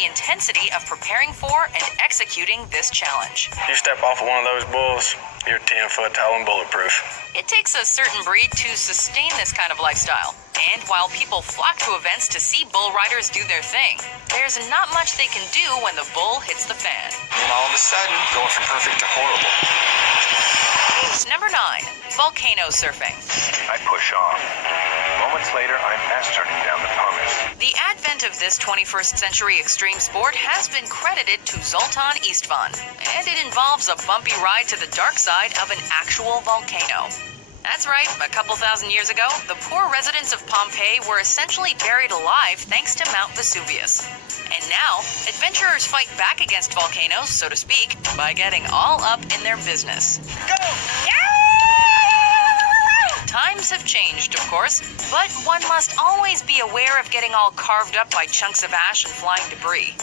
the intensity of preparing for and executing this challenge. You step off of one of those bulls, you're 10 foot tall and bulletproof. It takes a certain breed to sustain this kind of lifestyle. And while people flock to events to see bull riders do their thing, there's not much they can do when the bull hits the fan. And all of a sudden, going from perfect to horrible. Number 9, volcano surfing. I push on. Moments later, I'm ascertaining down the pumice. The advent of this 21st century extreme sport has been credited to Zoltan Istvan, and it involves a bumpy ride to the dark side of an actual volcano. That's right, a couple thousand years ago, the poor residents of Pompeii were essentially buried alive thanks to Mount Vesuvius. And now, adventurers fight back against volcanoes, so to speak, by getting all up in their business. Go! Times have changed, of course, but one must always be aware of getting all carved up by chunks of ash and flying debris.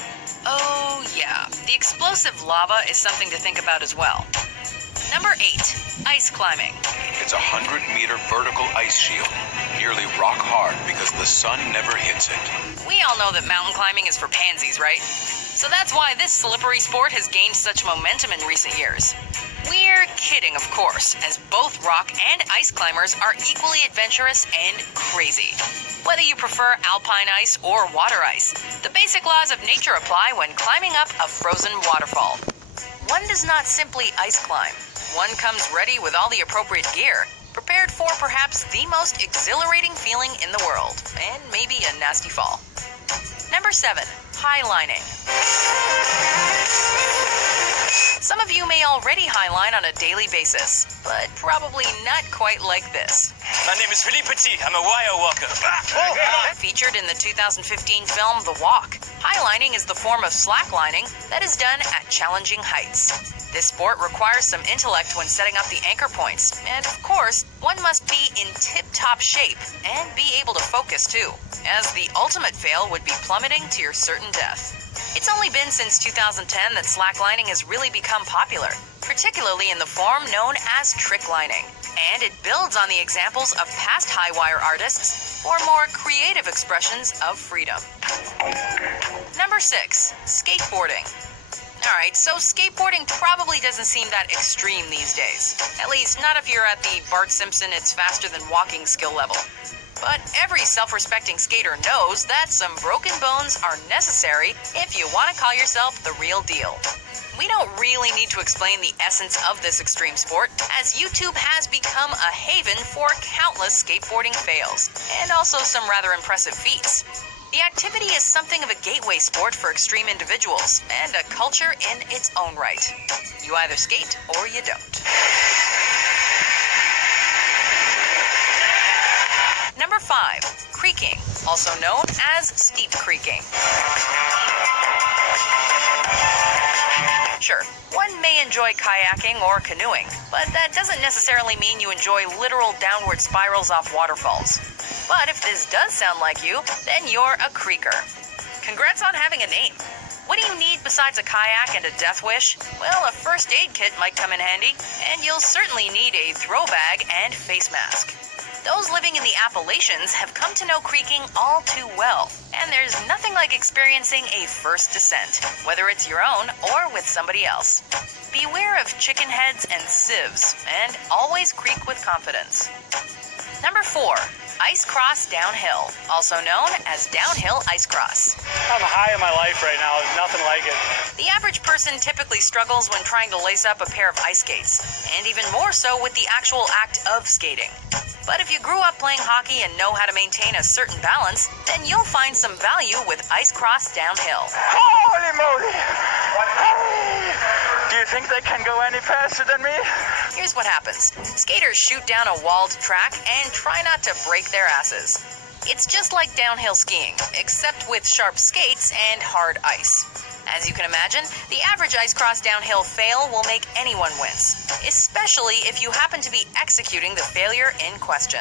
Oh yeah, the explosive lava is something to think about as well. Number 8, ice climbing. It's a 100-meter vertical ice shield, nearly rock hard because the sun never hits it. We all know that mountain climbing is for pansies, right? So that's why this slippery sport has gained such momentum in recent years. We're kidding, of course, as both rock and ice climbers are equally adventurous and crazy. Whether you prefer alpine ice or water ice, the basic laws of nature apply when climbing up a frozen waterfall. One does not simply ice climb. One comes ready with all the appropriate gear, prepared for perhaps the most exhilarating feeling in the world, and maybe a nasty fall. Number 7, highlining. Some of you may already highline on a daily basis, but probably not quite like this. My name is Philippe Petit. I'm a wire walker. Featured in the 2015 film The Walk, highlining is the form of slacklining that is done at challenging heights. This sport requires some intellect when setting up the anchor points, and of course, one must be in tip-top shape and be able to focus too, as the ultimate fail would be plummeting to your certain death. It's only been since 2010 that slacklining has really become popular, particularly in the form known as tricklining, and it builds on the examples of past high-wire artists for more creative expressions of freedom. Number 6, skateboarding. Alright, so skateboarding probably doesn't seem that extreme these days. At least, not if you're at the Bart Simpson it's faster than walking skill level. But every self-respecting skater knows that some broken bones are necessary if you want to call yourself the real deal. We don't really need to explain the essence of this extreme sport, as YouTube has become a haven for countless skateboarding fails, and also some rather impressive feats. The activity is something of a gateway sport for extreme individuals, and a culture in its own right. You either skate or you don't. Number 5, creeking, also known as steep creeking. Sure, one may enjoy kayaking or canoeing, but that doesn't necessarily mean you enjoy literal downward spirals off waterfalls. But if this does sound like you, then you're a creeker. Congrats on having a name. What do you need besides a kayak and a death wish? Well, a first aid kit might come in handy, and you'll certainly need a throw bag and face mask. Those living in the Appalachians have come to know creeking all too well, and there's nothing like experiencing a first descent, whether it's your own or with somebody else. Beware of chicken heads and sieves, and always creek with confidence. Number 4, ice cross downhill, also known as downhill ice cross. I'm high in my life right now. There's nothing like it. The average person typically struggles when trying to lace up a pair of ice skates, and even more so with the actual act of skating. But if you grew up playing hockey and know how to maintain a certain balance, then you'll find some value with ice cross downhill. Holy moly! Do you think they can go any faster than me? Here's what happens. Skaters shoot down a walled track and try not to break their asses. It's just like downhill skiing, except with sharp skates and hard ice. As you can imagine, the average ice cross downhill fail will make anyone wince, especially if you happen to be executing the failure in question.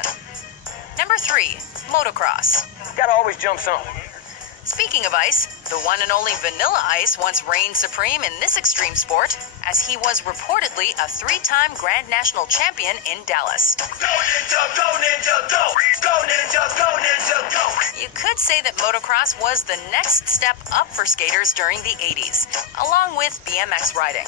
Number 3, motocross. Gotta always jump something. Speaking of ice, the one and only Vanilla Ice once reigned supreme in this extreme sport, as he was reportedly a 3-time Grand National Champion in Dallas. Go Ninja, go Ninja, go! Go Ninja, go Ninja, go! You could say that motocross was the next step up for skaters during the 80s, along with BMX riding.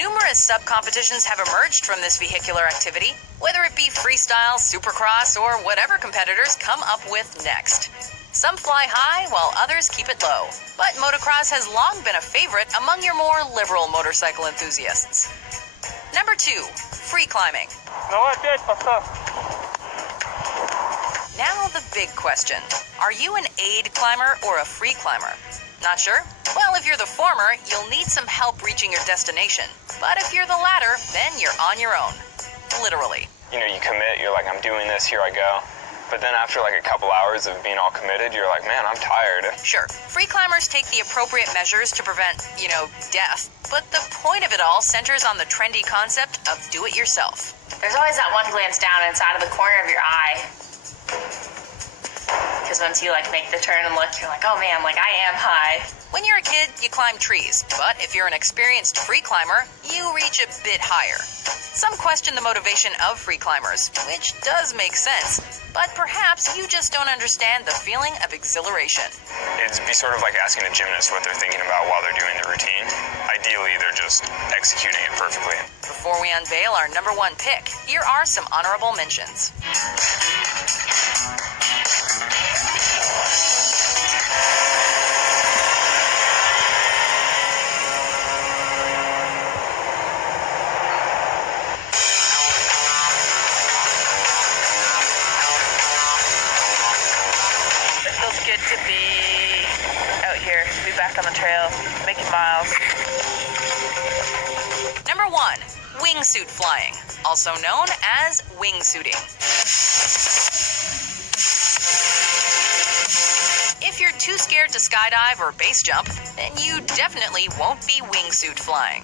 Numerous sub-competitions have emerged from this vehicular activity, whether it be freestyle, supercross, or whatever competitors come up with next. Some fly high while others keep it low, but motocross has long been a favorite among your more liberal motorcycle enthusiasts. Number 2, free climbing. Now the big question. Are you an aid climber or a free climber? Not sure? Well, if you're the former, you'll need some help reaching your destination. But if you're the latter, then you're on your own. Literally. You know, you commit, you're like, I'm doing this, here I go. But then after like a couple hours of being all committed, you're like, man, I'm tired. Sure, free climbers take the appropriate measures to prevent, death. But the point of it all centers on the trendy concept of do-it-yourself. There's always that one glance down inside of the corner of your eye. Because once you make the turn and look, you're like, oh man, I am high. When you're a kid, you climb trees, but if you're an experienced free climber, you reach a bit higher. Some question the motivation of free climbers, which does make sense, but perhaps you just don't understand the feeling of exhilaration. It'd be sort of like asking a gymnast what they're thinking about while they're doing the routine. Ideally, they're just executing it perfectly. Before we unveil our number 1 pick, here are some honorable mentions. Good to be out here, to be back on the trail, making miles. Number 1, wingsuit flying, also known as wingsuiting. If you're too scared to skydive or base jump, then you definitely won't be wingsuit flying.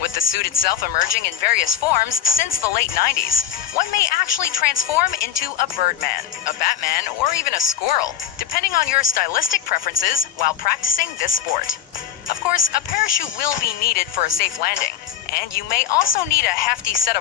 With the suit itself emerging in various forms since the late 90s, one may actually transform into a birdman, a Batman, or even a squirrel, depending on your stylistic preferences while practicing this sport. Of course, a parachute will be needed for a safe landing, and you may also need a hefty set of